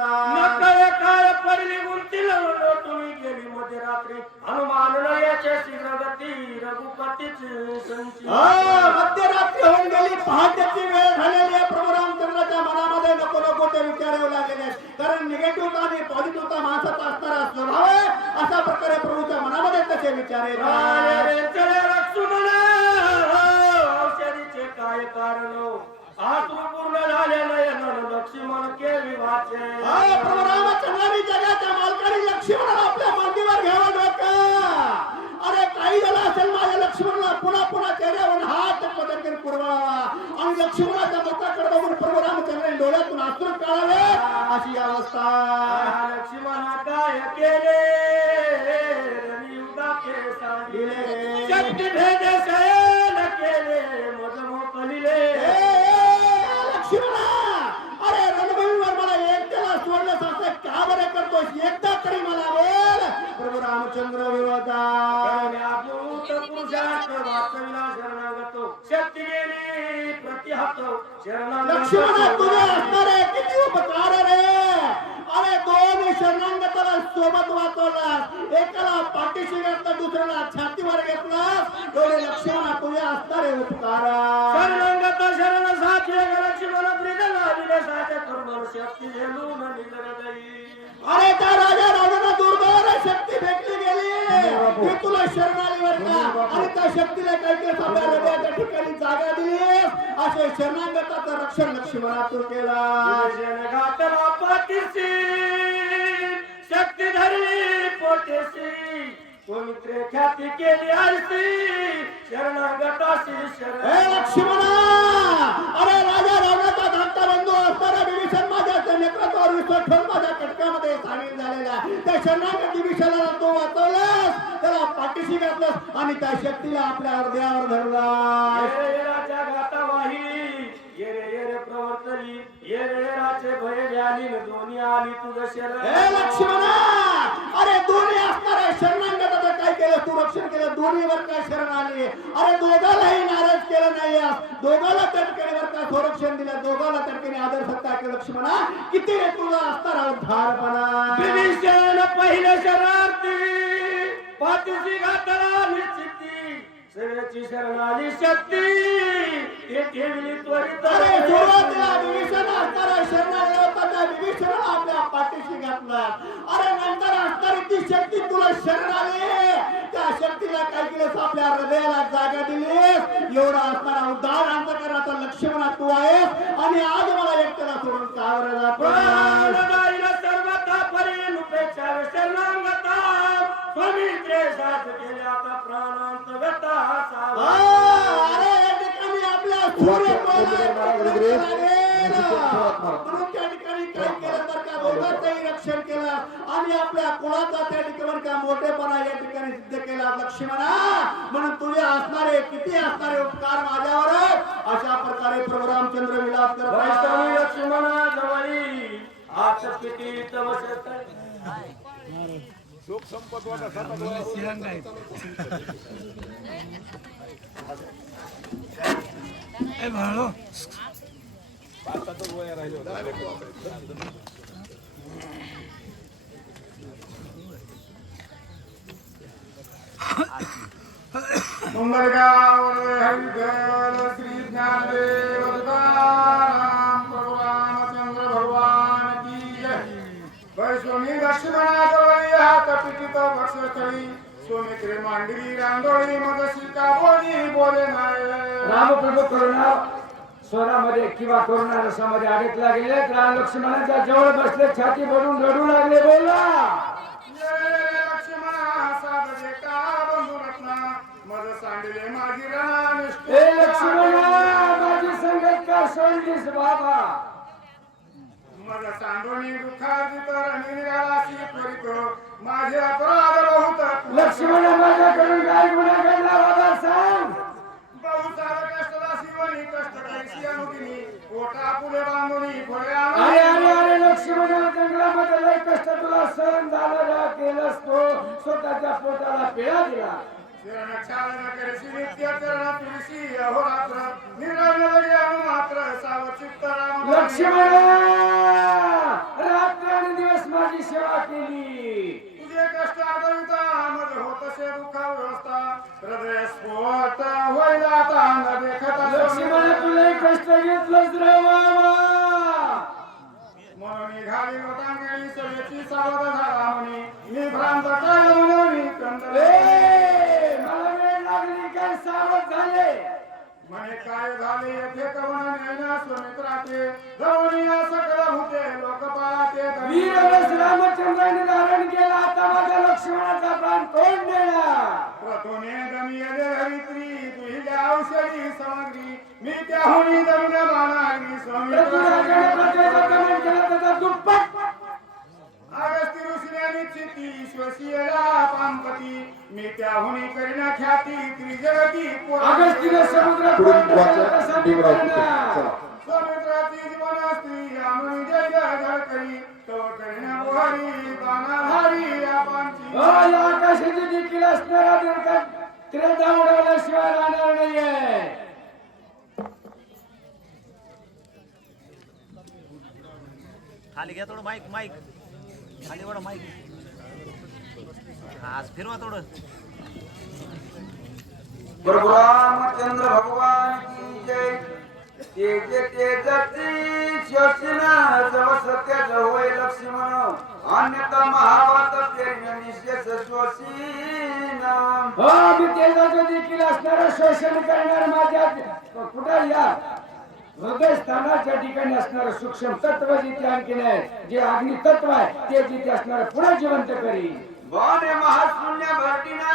घेतला नकळे काळ पडली गुंतील लोटून गेली मध्यरात्री हनुमान याचे शिरगती रघुपतीची संची. हा, मध्यरात्री होऊन गेली. पहाटेची वेळ झालेली आहे. प्रभू रामचंद्राच्या मनामध्ये नको नको ते विचार येऊ लागलेले. कारण निगेटिव्ह आणि पॉझिटिव्हचा माणसाचा असणारा स्वभाव आहे. अशा प्रकारे प्रभूच्या मनामध्ये तसे विचार लक्ष्मण औषधीचे काय कारण आतू पूर्ण झाले नयन लक्ष्मण के वाचे हा, प्रभू रामचंद्राने जगाच्या मालकाने लक्ष्मणाला आपल्या मांडीवर घ्यावा डोकं अरे काही झालं असेल माझ्या लक्ष्मणला पुन्हा पुन्हा चेहऱ्यावर हात पदरकर पुरवावा आणि लक्ष्मणाच्या मताकडे बघून प्रभू रामचंद्राने डोळ्यातून अश्रू काढावे. अशी अवस्था लक्ष्मणा तुझे असणारे किती उपकार रे? अरे दोन शरणांगताला सोबत वाचवलास. एकाला पाठीशी घेतलं दुसऱ्याला छातीवर घेतलास. एवढे लक्ष्मणा तुझे असणारे उपकार. शरणागत शरण साथी लक्ष्मण प्रियला दिले साथे कर्म शक्ती झेलून निगरदई अरे त्या शक्तीला दिवस आपल्या हृदयाच्या ठिकाणी जागा दिली असे शरणागताचं रक्षण लक्ष्मणा तू केला शक्ती धरली पोटेशी पवित्र ख्याती केली आरती शरणागताशी शरण लक्ष्मणा! अरे राजा रावणाचा धाकटा बंधू असताना विभीषण माझ्या नेतृत्वावर विश्वास ठेवून माझ्या कटकामध्ये सामील झालेला त्या शरणागत वाचवलास त्याला पाठीशी घातलंस आणि त्या शक्तीला आपल्या हृदयावर धरला. ये रे राजा गाता वाहिली ये रे ये रे प्रवर्तली ये रे राचे भय झाली न दोन्ही आली तुझं शरण. लक्ष्मणा! अरे दोन्ही असणाऱ्या शरणांगताचं काय केलं? तू रक्षण केलं. दोन्हीवर काय शरण आली? अरे दोघालाही नाराज केलं नाही दोघाला तटकेवर का संरक्षण दिलं? दोघाला तटकेने आदर सत्ता केलं. लक्ष्मणा किती रे तुला असणारा विभीषण पहिले शरणार्थी! पाठीशी घातला निश्चिती सेवेची शरणाली शक्ती. ठेवली त्वरित. अरे सुरुवातीला विभीषण असणारा शरणाला होता त्या विभीषणाला आपल्या पाठीशी घातला. अरे नंतर असणारी ती शक्ती तुला शरण आली त्या शक्तीला काय केलंस? आपल्या हृदयाला जागा दिलीस. एवढा असणारा उद्धार आमचा करायचा लक्ष्मणा तू आहेस. आणि आज मला एकट्याला सोडून का बरं रक्षण केलं. आणि आपल्या कुळाचा त्या ठिकाणी का मोठेपणा या ठिकाणी सिद्ध केला लक्ष्मणा म्हणून तुझे असणारे किती असणारे उपकार माझ्यावर. अशा प्रकारे प्रभू रामचंद्र विलास करत वैष्णवी आहेत. लक्ष्मणा जवळी हात किती तव शस्त्र मंगलगाव हरिदल श्री ज्ञानदेव हात पिटित वक्षस्थळी सोमित्रे मांडवी रांगोळी मग सीता बोली बोले रामप्रभू करुणा स्वरामध्ये किंवा करुणा रसामध्ये अडकला गेले राम लक्ष्मणाच्या जवळ बसले छाती भरून रडू लागले बोला. माझी संगत का सोडलीस बाबा? मज सांडोनी दुःखाची तर निराशी त्वरित माझे अपराध बहुत लक्ष्मण माझ्याकडून काय गुन्हा घडला बाबा सांग? बहुत सारा कष्टला शिवनी कष्ट कैसी अनुदिनी पोटा पुढे बांधुनी फळे अरे अरे अरे लक्ष्मण जंगलामध्ये लय कष्ट तुला सहन झालं केलंस तो. स्वतःच्या पोटाला पिळा दिला. चरण करेसी चरण तुळशी अहोरात्र निरवलगे अनुमात्र सावचित्त राम लक्ष्मण रात्र केली. तुझे कष्ट अर्धविता मज होतसे दुःख व्यवस्था हृदय स्फोट होईल आता न देखता लक्ष्मण तुला कष्ट घेतलंच रे बाबा म्हणून निघाली लोटांगणी सभेची सावध झाला म्हणे. मी भ्रांत काय म्हणून कंदले ए, मला वेळ लागली काय सावध झाले म्हणे काय झाले येथे कवन नैना सुमित्राचे जवळीया सकल होते लोकपाळाचे वीररस रामचंद्राने धारण केला आता माझ्या लक्ष्मणाचा प्राण कोण देणार. प्रथोने दमियले हरित्री तुझ्या औषधी सामग्री मी त्याहुनी दरुण्या बाणाग्नी पृथ्वीराजाने प्रजेचा दमन केलं त्याचा दुप्पट. अगस्ती ऋषीने पानपती. मी त्याहुनी करीना ख्याती त्रिजगती अगस्तीने समुद्र समुद्राची जीवन स्त्री तो करीना बुहारी बाणाधारी आपांची. या आकाशाची देखील असणारा दुर्गा त्रेधा उडवल्याशिवाय राहणार नाहीये. खाली घ्या थोडं माईक माईक खाली वडा माईक आज फिरवा थोडं. रामचंद्र भगवान की जय. तेज तेजती शोषिना जव सत्य होय लक्ष्मण. अन्यथा महावात पेरण्य निशेष शोषिना हो मी तेजाचं देखील असणारं शोषण करणार माझ्या कुठं या? हृदय स्थानाच्या ठिकाणी असणारं सूक्ष्म तत्व जिथे आणखी आहे जे अग्नि तत्व आहे ते जिथे असणारं पुढे जिवंत करीन. महाशून्य भरटिना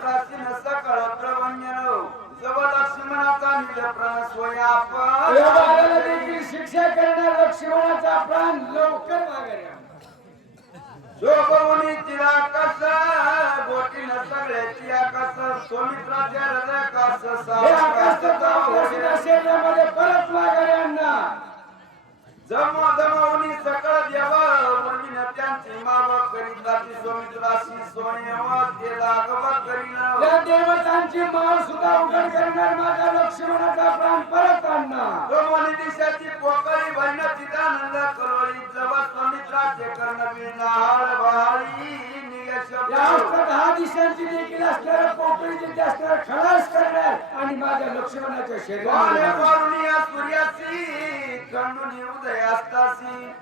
प्राचीन सकळ प्रवण्यन जव लक्ष्मणाचा निज प्राण स्वयाप या बाळाला देखील शिक्षा करणार लक्ष्मणाचा प्राण लवकर मागे शोभवनी तिला कस गोटीन सगळ्याची आकाश सोमित्राच्या हृदय कास आकाश तत्वापासून शरीरामध्ये परत आणणार. जमो या देवतांची माळ सुद्धा उघड करणार माझ्या लक्ष्मणाचा प्राण परत आणणार. दिशाची पोकळी भरण चिदानंद करोळी जव सोमित्राचे कर्ण बहाळी अष्ट दहा दिशांची देखील असणाऱ्या पोकळी असणार खलास करणार आणि माझ्या लक्ष्मणाच्या करुणिया सूर्याची खंडुनी उदय असतासी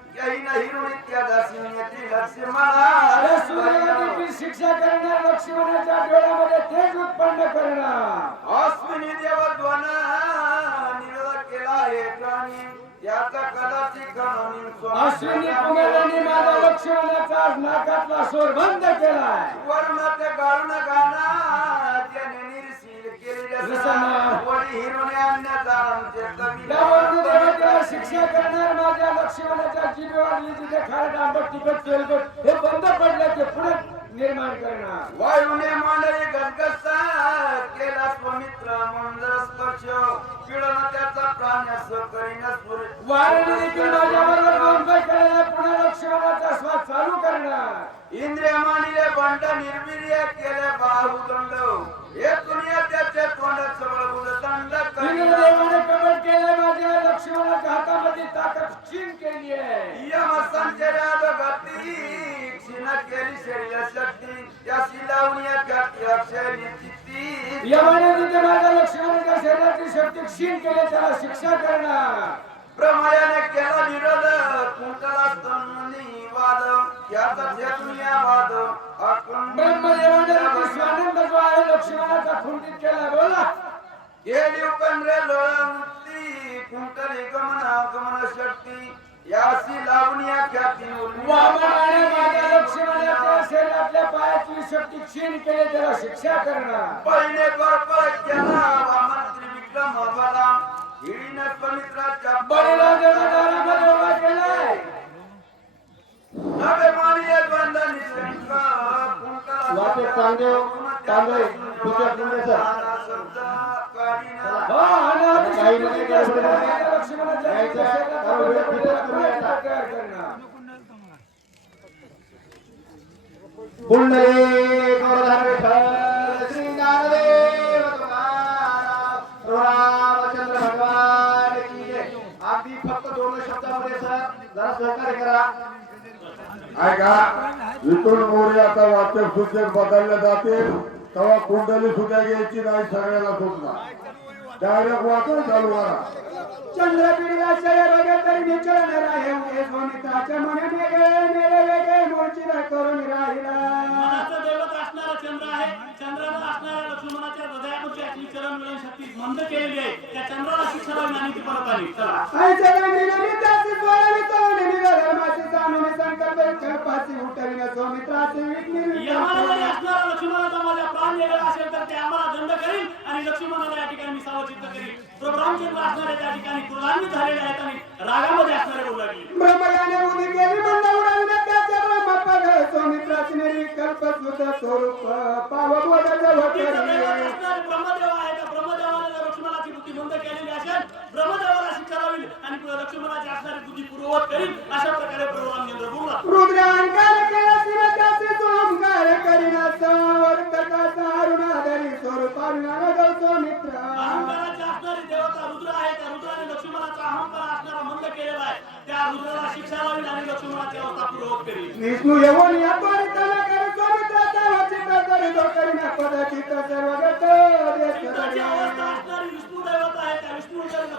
शिक्षा करणार लक्ष्मणाच्या डोळ्यामध्ये तेज उत्पन्न करणार. अश्विनी देव द्वन निरोध केला हे प्राणी. अश्विनी कुमारांनी माझ्या लक्ष्मणाचा नाकातला स्वर बंद गाणं त्याने निर्शील केलेल्या त्याला शिक्षा करणार माझ्या लक्ष्मणाच्या जीवावरली जिथे आंबट तिखट तेलकट हे बंद पडलं ते पुढे निर्माण करणार. वायुने मांडली गदगसा केला स्वमित्र मंदर स्पर्श पिळण त्याचा प्राण्यास करीन वारणी देखील माझ्याबरोबर चालू करणार. इंद्रिय मानिले बंड निर्वीर्य केले बाहुदंड हे दुनिया त्याचे तोंड सबळ उददंड करीन देवाने कबड केलंय माझ्या लक्ष्मणाच्या हातामध्ये ताकद क्षीण केली आहे. यम संचर्याद गती क्षीण केली शरीर शक्ती. त्या शिलावणीया ख्याती अक्षय निश्चिती. यमाने जिथे माझ्या लक्ष्मणाच्या शरीराची शक्ती क्षीण केली त्याला शिक्षा करणार. प्रमयाने केला विरोध कुंटला स्तंभनी वाद. याचा दुनिया वाद. ब्रह्मदेवाने स्वानंद जो आहे लक्ष्मणाचा खुंटीत केला बोला. गेली उकंद्रे लोळमुक्ती. कुंटली गमन गमन शक्ती. यासी लावणीया ख्याती वामनाने माझ्या लक्ष्मणाच्या शरीरातल्या पायाची शक्ती क्षीण केली त्याला शिक्षा करणार. पहिले बरोबर केला. वामन त्रिविक्रम बला हिडीन पवित्राच्या बळीराजाला दारामध्ये उभा केलाय नवे मानिये द्वंद निशंक कुंटला वाटे तांदेव तांदळे तुझ्या पुढे सर हो, आणि अतिशय काही कृती नाही केली गडबड जरा सहकार्य करा. ऐका इथून मोरे आता वाचक सूचक बदलले जातील तेव्हा कुंडली सुद्धा घ्यायची नाही सगळ्याला सुद्धा डायरेक्ट वाचन चालू करा. चंद्रपिढीला तरी मेरे करून राहिला. दैवत असणारा चंद्र आहे. लक्ष्मणाच्या हृदयामध्ये मिळवून शक्ती मंद केलेली आहे. त्या चंद्राला शिक्षण आणि ती परत आली. चला. संकल्प यमाला जरी असणारा लक्ष्मणाचा प्राण असेल तर ते आम्हाला दंड करील आणि लक्ष्मणाला या ठिकाणी मी सावचित्त करील प्रभू रामचंद्र असणारे त्या ठिकाणी क्रोधान्वित झालेले आहेत आणि रागामध्ये असणारे ब्रह्मयाने उदी केली पद सौमित्राची निर्विकल्प सुत स्वरूप पावबोध बुद्धीचं दैवत जवळ असणारे ब्रह्मदेव आहे त्या ब्रह्मदेवाने जर लक्ष्मणाची बुद्धी बंद केलेली असेल ब्रह्मदेवाला शिक्षा लावेल आणि लक्ष्मणाची असणारी बुद्धी पूर्ववत करील अशा प्रकारे प्रभू रामचंद्र बोलला. रुद्र अंकार केला शिव त्याचे तो ओंकार करीना वर्तकाचा अरुणाधरी स्वरूपाविना गौतो मित्र अहंकाराची असणारी देवता रुद्र आहे त्या रुद्राने लक्ष्मणाचा अहंकार असणारा मंद केलेला आहे. त्या रुद्राला शिक्षा लावेल आणि लक्ष्मणाची अवस्था पूर्ववत करील विष्णू येऊन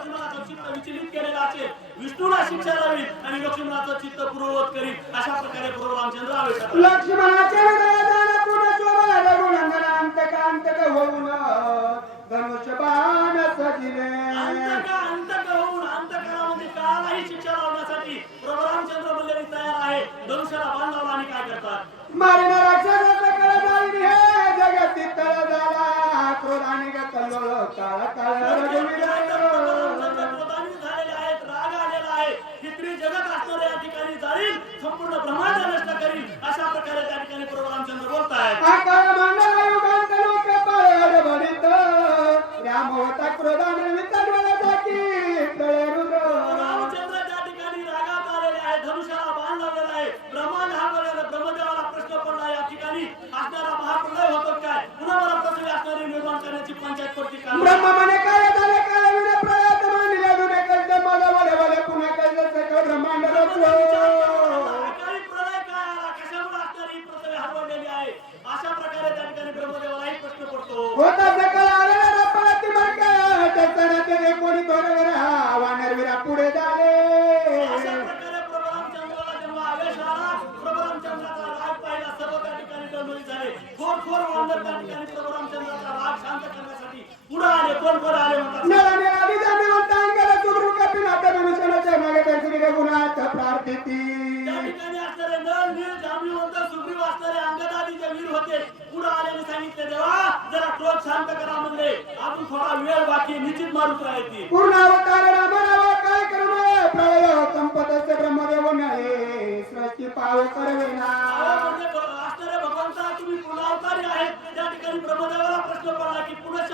लक्ष्मणाचं चित्त विचलित केलेलं असेल विष्णूला शिक्षा लावेल आणि लक्ष्मणाचं चित्त पूर्ववत करील अशा प्रकारे प्रभू रामचंद्र आवेशात लक्ष्मणाचे पूर्ण अवतार रामारावा काय करू प्रलय संपतस्य ब्रह्मदेव नये सृष्टी पाव करवे ना. असणारे भगवंता तुम्ही पुनरावतारी आहेत. त्या ठिकाणी ब्रह्मदेवाला प्रश्न पडला की पुन्हा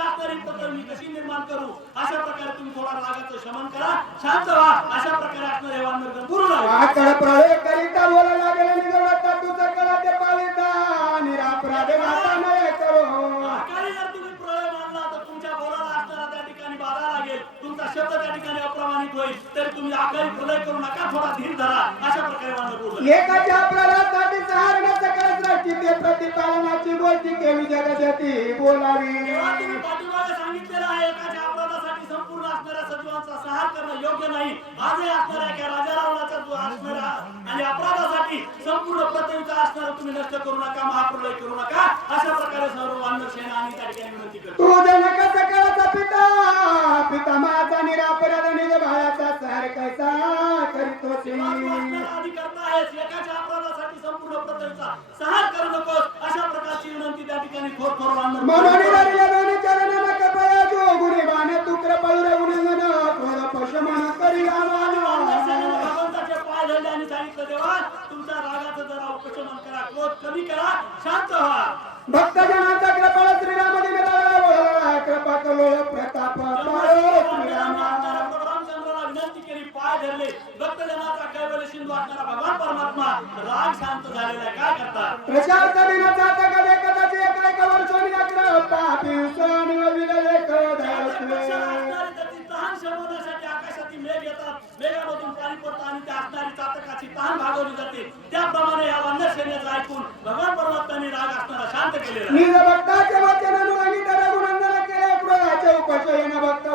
पद्धत कशी निर्माण करू? अशा प्रकारे तुम्ही थोडा रागाचं शमन करा. शांत व्हा. अशा प्रकारे असणारे पूर्ण प्रलय एकाच्या प्रलासाठी सहारण सकळ सृष्टी ते प्रतिपालनाची गोष्टी केली जगजती बोलावी. सांगितलेलं आहे एकाच्या अपराधासाठी संपूर्ण असणाऱ्या सजीवांचा सहार करणं योग्य नाही. आजही असणाऱ्या एका राजा रावणाचा जो असणारा आणि अपराधासाठी संपूर्ण पृथ्वीचा असणारा तुम्ही नष्ट करू नका महाप्रलय करू नका. अशा प्रकारे सर्व वानर सेना आणि त्या ठिकाणी विनंती करतो. सकळाचा सहार करू नकोस. अशा प्रकारची विनंती त्या ठिकाणी थोर थोर वानर मनोनी धरले दोन्ही चरण नक पया जो गुणी बाण तू कृपळुर गुणगन क्रोध पशुमन करी वानरसेनेने आवाज भगवंताचे पाय धरले आणि सांगितलं देवा तुमच्या रागाचं जरा उपशमन करा क्रोध कमी करा शांत व्हा. भक्त जनाचा कृपळ श्रीराम कृपा कलोळ प्रताप पायो श्रीराम. रामचंद्राला विनंती केली पाय धरले. भक्तजनाचा कैवल्य सिंधू असणारा भगवान परमात्मा राग शांत झालेला आहे. काय करतात प्रशांत कदे कदाचे असणारी मेघामधून पाणी पडतं आणि त्या असणारी चातकाची तहान भागवली जाते. त्याप्रमाणे या ऐकून भगवान परमात्म्याने राग असताना शांत केलेला आहे. निज भक्ताच्या वचनानुरागी तर रघुनंदन केले क्रोधाचे उपशयन भक्त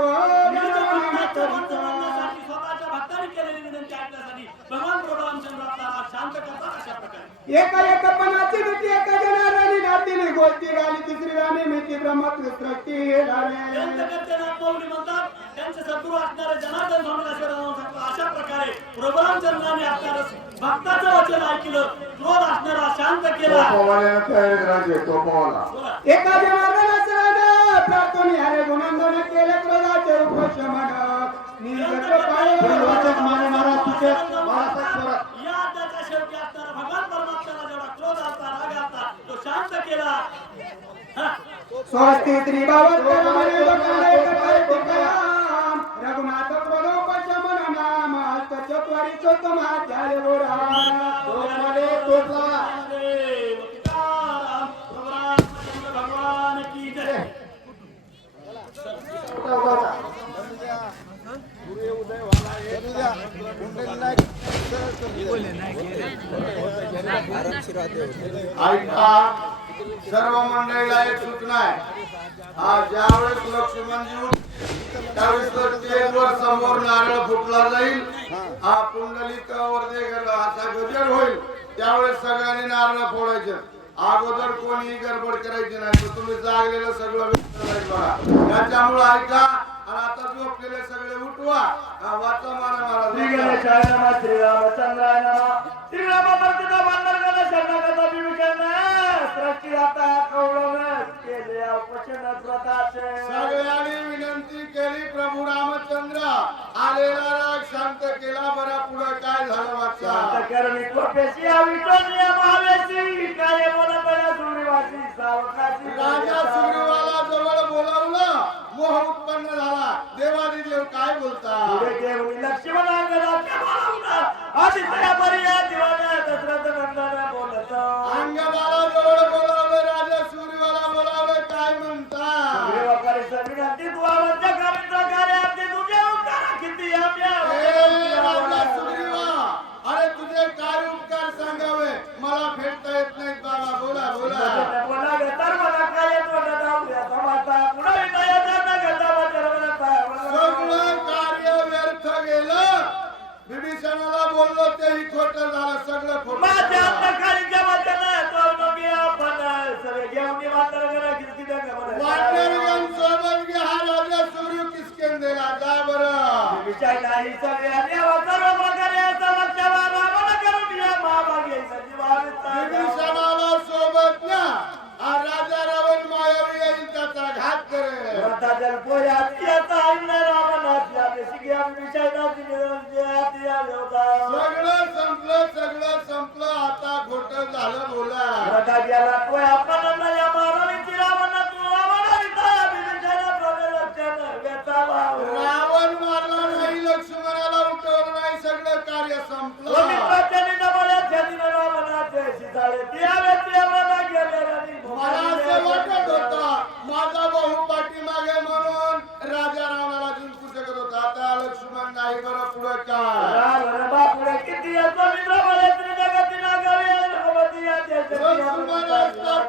निज भक्ताच्या वंदनासाठी स्वतःच्या भक्तांनी केलेली विनंती ऐकण्यासाठी भगवान प्रभू रामचंद्र आपला राग शांत करतात अशा प्रकारे एका एका पणाची भीती एका जनारानी घातली गोष्टी घाली तिसरी राणी मिती व्यंतकर्तेनाथ मौली म्हणतात त्यांचे सद्गुरू असणारे जनार्दन स्वामीला शरण सांगतात अशा प्रकारे प्रभू रामचंद्राने आपल्याला भक्ताचं वचन ऐकलं क्रोध असणारा शांत केला. तोपावाल्यानं तयारी करायची तोपावाला बोला. एका जनार्दनासरानं प्रार्थने हरे गुणंदन केले क्रोधाचे उपशमन निर्गत पाय वाचक माने महाराज तुझे बाळासाहेब थोरात या अध्यायाच्या शेवटी असणारा भगवान परमात्म्याला जेवढा क्रोध आलता राग आलता तो शांत केला हा. स्वस्ति त्रिभावत्तरमणे बकले कटैतिकयाम रघुनाथ क्रोधोपशमन नाम चत्वारी चोत्तमाध्याय बोरा तोडमध्ये तोडला देव तुकाराम, प्रभू रामचंद्र भगवान की जय उठा, उठा, उठा. ऐका सर्व मंडळीला एक सूचना आहे हा ज्यावेळेस लक्ष्मणजी उठ- त्यावेळेस तो स्टेजवर समोर नारळ फुटला जाईल हा कुंडलिक वरदे गेला असा गजर होईल त्यावेळेस सगळ्यांनी नारळ फोडायचे अगोदर कोणी गडबड करायची नाही तर तुम्ही जागलेलं सगळं व्यक्त राहील बघा त्याच्यामुळे ऐका आणि आता झोपलेले सगळे उठवा हा, वाचा नमः नमः शरणागत विभीषण केले सगळ्यांनी विनंती केली प्रभू रामचंद्र. आलेला राग शांत केला बरा पुढे काय झालं वाचा? करणी कोपेशी विटोनिया महावेशी. काय बोलत या सुरीवासी सावकाशी. राजा सूर्यवाला जवळ बोलावलं मोह उत्पन्न झाला. देवादिदेव काय बोलता? पुढे घेऊन लक्ष्मणांगला आदित्या पर्या दिवाना दशरथ नंदन बोलत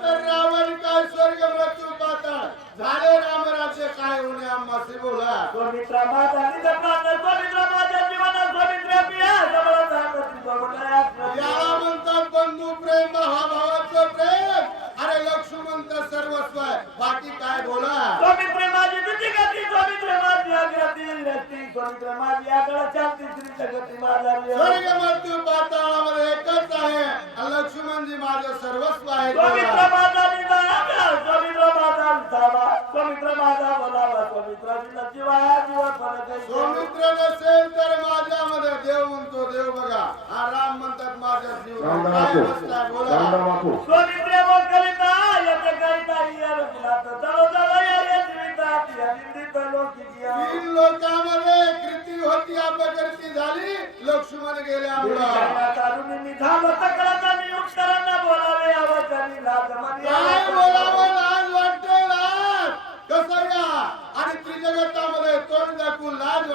तर रावण काय स्वर्ग मृत्यू झाले काय होणे बोला माझ्या जीवनात याला म्हणतात बंधू प्रेम भावाभावाचं प्रेम. अरे लक्ष्मण तर सर्वस्व आहे बाकी काय बोला? स्वामित्रे माझी तुझी गती स्वामित्रे माझी आगळ स्वर्ग मृत्यू पाताळामध्ये एकच आहे. लक्ष्मणजी माझं सर्वस्व आहे. स्वामित्र माझा स्वामित्र माझा माझा बोलावा स्वामित्र जीवा जीवा फरक सौमित्र नसेल तर माझ्यामध्ये देव म्हणतो देव बघा. हा राम म्हणतात माझ्या जीवनात काय बोला. स्वामित्रे मग कविता येते कविता या रघुनाथ जळो जळो या या जीवितात या निंदित लोकी तीन लोकांमध्ये कृती होती अपकृती झाली. लक्ष्मण गेले काय बोलावं लाज वाटते लाज. कसं या? आणि त्रिजगतामध्ये तोंड दाखवून लाज